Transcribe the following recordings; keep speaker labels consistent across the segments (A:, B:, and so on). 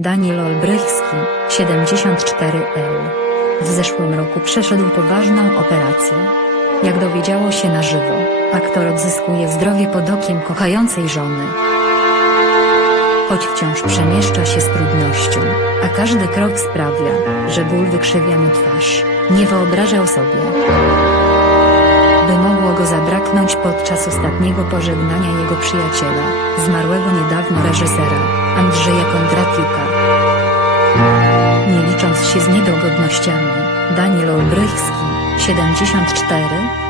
A: Daniel Olbrychski, 74L. W zeszłym roku przeszedł poważną operację. Jak dowiedziało się na żywo, aktor odzyskuje zdrowie pod okiem kochającej żony. Choć wciąż przemieszcza się z trudnością, a każdy krok sprawia, że ból wykrzywia mu twarz, nie wyobrażał sobie, by mogło go zabraknąć podczas ostatniego pożegnania jego przyjaciela, zmarłego niedawno reżysera, Andrzeja Kondratiuka. Licząc się z niedogodnościami, Daniel Olbrychski, 74,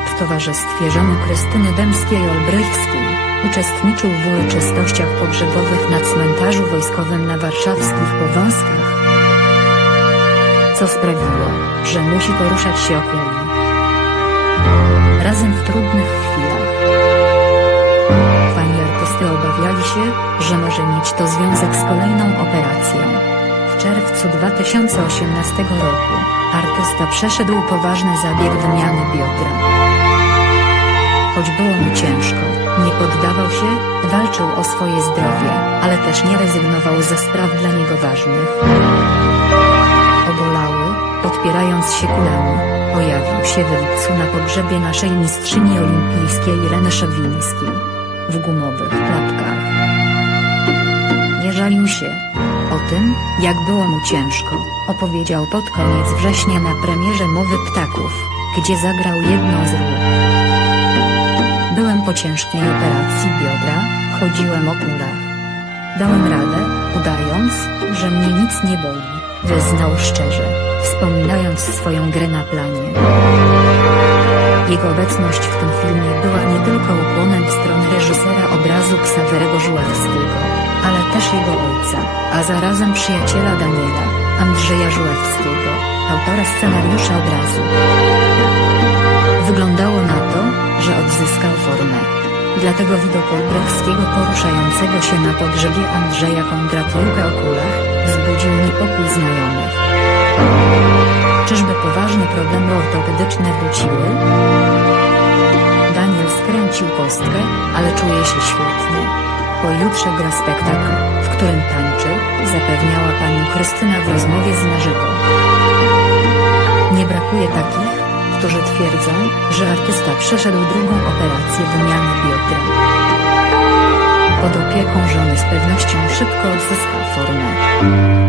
A: w towarzystwie żony Krystyny Dębskiej-Olbrychskiej, uczestniczył w uroczystościach pogrzebowych na cmentarzu wojskowym na warszawskich Powązkach, co sprawiło, że musi poruszać się o kuli. Razem w trudnych chwilach. Fani artysty obawiali się, że może mieć to związek. Czerwcu 2018 roku artysta przeszedł poważny zabieg wymiany biodra. Choć było mu ciężko, nie poddawał się, walczył o swoje zdrowie, ale też nie rezygnował ze spraw dla niego ważnych. Obolały, podpierając się kulami, pojawił się w lipcu na pogrzebie naszej mistrzyni olimpijskiej Ireny Szowińskiej. W gumowych klapkach. Nie żalił się. O tym, jak było mu ciężko, opowiedział pod koniec września na premierze Mowy Ptaków, gdzie zagrał jedną z ról. Byłem po ciężkiej operacji biodra, chodziłem o kulach. Dałem radę, udając, że mnie nic nie boli, wyznał szczerze, wspominając swoją grę na planie. Jego obecność w tym filmie była nie tylko ukłonem w stronę reżysera obrazu Ksawerego Żuławskiego, jego ojca, a zarazem przyjaciela Daniela, Andrzeja Żuławskiego, autora scenariusza obrazu. Wyglądało na to, że odzyskał formę. Dlatego widok Olbrychskiego poruszającego się na pogrzebie Andrzeja Kondratiuka o kulach, wzbudził niepokój znajomych. Czyżby poważne problemy ortopedyczne wróciły? Daniel skręcił kostkę, ale czuje się świetnie. Pojutrze gra spektakl, w którym tańczy, zapewniała pani Krystyna w rozmowie z żywo. Nie brakuje takich, którzy twierdzą, że artysta przeszedł drugą operację wymiany biodra. Pod opieką żony z pewnością szybko odzyska formę.